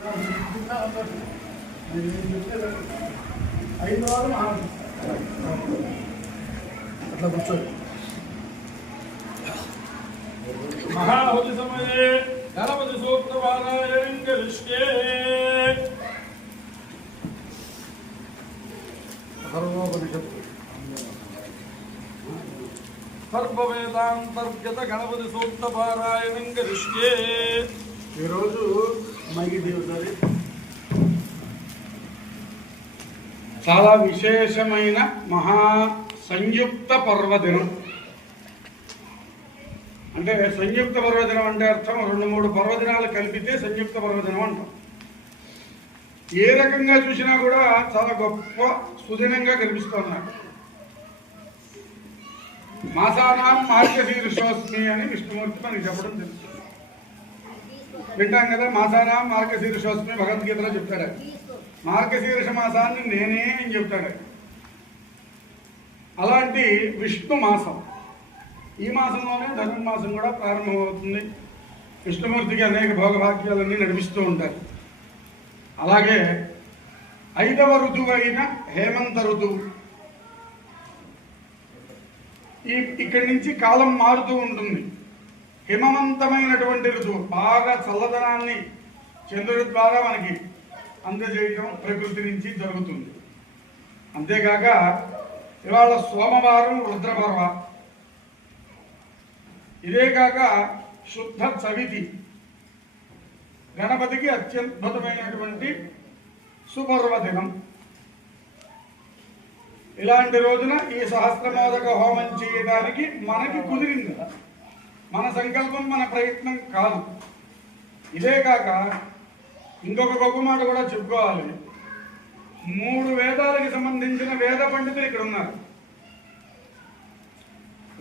అట్లా కూర్చోండి. మహాహుతి సమయే గణపతి సూక్త పారాయణం కరిష్యే. సర్వవేదాంతర్గత గణపతి సూక్త పారాయణం కరిష్యే. ఈరోజు చాలా విశేషమైన మహా సంయుక్త పర్వదినం. అంటే సంయుక్త పర్వదినం అంటే అర్థం 2-3 పర్వదినాలు కలిపితే సంయుక్త పర్వదినం అంటాం. ఏ రకంగా చూసినా కూడా చాలా గొప్ప సుదినంగా కనిపిస్తున్నారు. మాసానాం మార్గశీర్షోస్మి అని విష్ణుమూర్తి మనకి చెప్పడం తెలుసు. వింటాం కదా, మాసానాం మార్గశీర్షోస్మి భగవద్గీతలో చెప్తాడు. మార్గశీర్ష మాసాన్ని నేనే అని చెప్తాడు. అలాంటి విష్ణు మాసం, ఈ మాసంలోనే ధనుర్మాసం కూడా ప్రారంభమవుతుంది. విష్ణుమూర్తికి అనేక భోగభాగ్యాలన్నీ నడిపిస్తూ ఉంటారు. అలాగే 5వ ఋతువు అయిన హేమంత ఋతువు, ఇక్కడి నుంచి కాలం మారుతూ ఉంటుంది. హిమవంతమైనటువంటి ఋతువు, బాగా చల్లదనాన్ని చంద్రుడి ద్వారా మనకి అందజేయటం ప్రకృతి నుంచి జరుగుతుంది. అంతేకాక ఇవాళ సోమవారం రుద్రపర్వ, ఇదే కాక శుద్ధ చవితి, గణపతికి అత్యద్భుతమైనటువంటి సుపర్వదినం. ఇలాంటి రోజున ఈ సహస్రమోదక హోమం చేయడానికి మనకి కుదిరింది. మన సంకల్పం, మన ప్రయత్నం కాదు. ఇదే కాక ఇంకొక గొప్ప మాట కూడా చెప్పుకోవాలి. 3 వేదాలకు సంబంధించిన వేద పండితులు ఇక్కడ ఉన్నారు.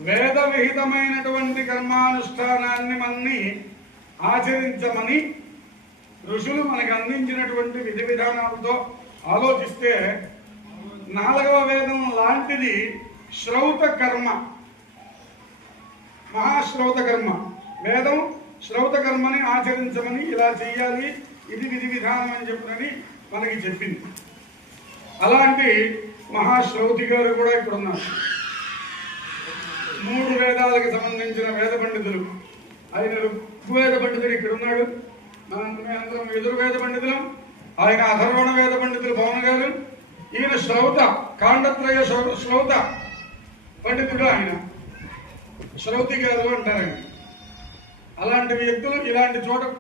వేద విహితమైనటువంటి కర్మానుష్ఠానాన్ని మనని ఆచరించమని ఋషులు మనకు అందించినటువంటి విధి విధానాలతో ఆలోచిస్తే 4వ వేదం లాంటిది శ్రౌత కర్మ, మహాశ్రౌత కర్మ. వేదం శ్రౌత కర్మని ఆచరించమని, ఇలా చేయాలి, ఇది విధి విధానం అని చెప్పని మనకి చెప్పింది. అలాంటి మహాశ్రౌతి గారు కూడా ఇక్కడ ఉన్నారు. 3 వేదాలకు సంబంధించిన వేద పండితులు. ఆయన ఋగ్వేద పండితుడు ఇక్కడ ఉన్నాడు. అందరం యజుర్వేద పండితులం. ఆయన అథర్వణ వేద పండితులు పవన్ గారు. ఈయన శ్రౌత, కాండత్రయ శ్రౌత పండితుడు, ఆయన శ్రౌతి గారు అంటారు. అలాంటి వ్యక్తులు ఇలాంటి చోట